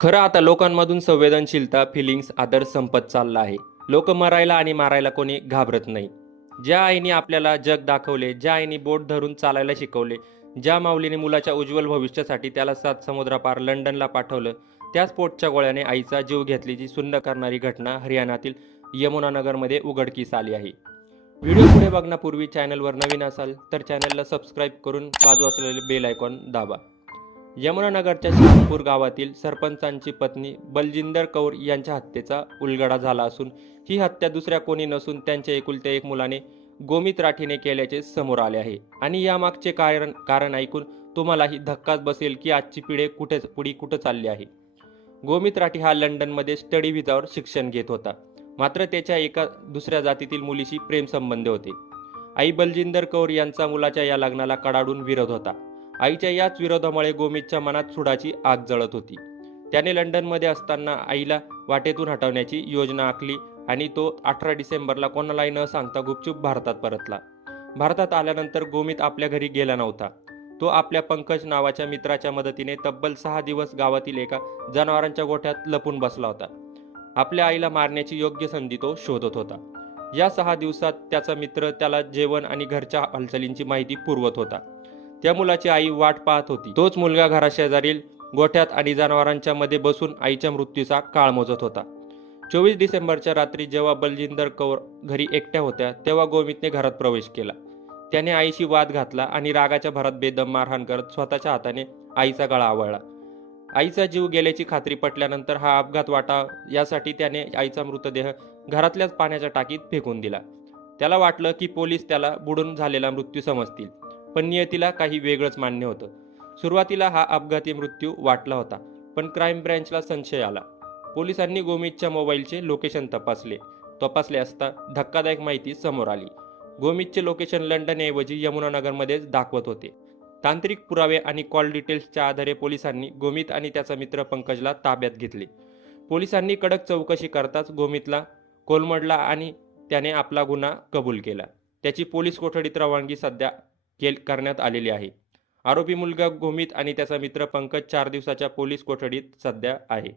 खरं आता लोकांमधून संवेदनशीलता फिलिंग्स आदर संपत चालला आहे. लोक मरायला आणि मारायला कोणी घाबरत नाही. ज्या आईने आपल्याला जग दाखवले ज्या आईने बोट धरून चालायला शिकवले ज्या माऊलीने मुलाच्या उज्ज्वल भविष्यासाठी त्याला सात समुद्रापार लंडनला पाठवलं त्याच पोटच्या गोळ्याने आईचा जीव घेतल्याची सुन्न करणारी घटना हरियाणातील यमुनानगरमध्ये उघडकीस आली आहे. व्हिडिओ पुढे बघण्यापूर्वी चॅनलवर नवीन असाल तर चॅनलला सबस्क्राईब करून बाजू असलेले बेल आयकॉन दाबा. यमुनानगरच्या शिवपूर गावातील सरपंचांची पत्नी बलजिंदर कौर यांच्या हत्येचा उलगडा झाला असून ही हत्या दुसऱ्या कोणी नसून त्यांच्या एकुलत्या एक मुलाने गोमित राठीने केल्याचे समोर आले आहे. आणि यामागचे कारण कारण ऐकून तुम्हालाही धक्काच बसेल की आजची पिढी कुठे पुढी कुठं चालली आहे. गोमित राठी हा लंडनमध्ये स्टडी व्हिजावर शिक्षण घेत होता. मात्र त्याच्या एका दुसऱ्या जातीतील मुलीशी प्रेमसंबंध होते. आई बलजिंदर कौर यांचा मुलाच्या या लग्नाला कडाडून विरोध होता. आईच्या याच विरोधामुळे गोमितच्या मनात सुडाची आग जळत होती. त्याने लंडनमध्ये असताना आईला वाटेतून हटवण्याची योजना आखली आणि तो अठरा डिसेंबरला कोणालाही न सांगता गुपचूप भारतात परतला. भारतात आल्यानंतर गोमित आपल्या घरी गेला नव्हता. तो आपल्या पंकज नावाच्या मित्राच्या मदतीने तब्बल सहा दिवस गावातील एका जनावरांच्या गोठ्यात लपून बसला होता. आपल्या आईला मारण्याची योग्य संधी तो शोधत होता. या सहा दिवसात त्याचा मित्र त्याला जेवण आणि घरच्या हालचालींची माहिती पुरवत होता. त्या मुलाची आई वाट पाहत होती. तोच मुलगा घराशेजारील गोठ्यात आणि जनावरांच्या मध्ये बसून आईच्या मृत्यूचा काळ मोजत होता. चोवीस डिसेंबरच्या रात्री जेव्हा बलजिंदर कौर घरी एकट्या होत्या तेव्हा गोमितने घरात प्रवेश केला. त्याने आईशी वाद घातला आणि रागाच्या भरात बेदम मारहाण करत स्वतःच्या हाताने आईचा गळा आवळला. आईचा जीव गेल्याची खात्री पटल्यानंतर हा अपघात वाटा यासाठी त्याने आईचा मृतदेह घरातल्याच पाण्याच्या टाकीत फेकून दिला. त्याला वाटलं की पोलीस त्याला बुडून झालेला मृत्यू समजतील. पण नियतीला काही वेगळंच मान्य होतं. सुरुवातीला हा अपघाती मृत्यू वाटला होता पण क्राईम ब्रँचला संशय आला. पोलिसांनी गोमितच्या मोबाईलचे लोकेशन तपासले. तपासले असता धक्कादायक माहिती समोर आली. गोमितचे लोकेशन लंडनऐवजी यमुनानगरमध्येच दाखवत होते. तांत्रिक पुरावे आणि कॉल डिटेल्सच्या आधारे पोलिसांनी गोमित आणि त्याचा मित्र पंकजला ताब्यात घेतले. पोलिसांनी कडक चौकशी करताच गोमितला कोलमडला आणि त्याने आपला गुन्हा कबूल केला. त्याची पोलीस कोठडीत रवानगी सध्या केल करण्यात आलेली आहे. आरोपी मुलगा गोमित आणि त्याचा मित्र पंकज चार दिवसाच्या पोलीस कोठडीत सध्या आहे.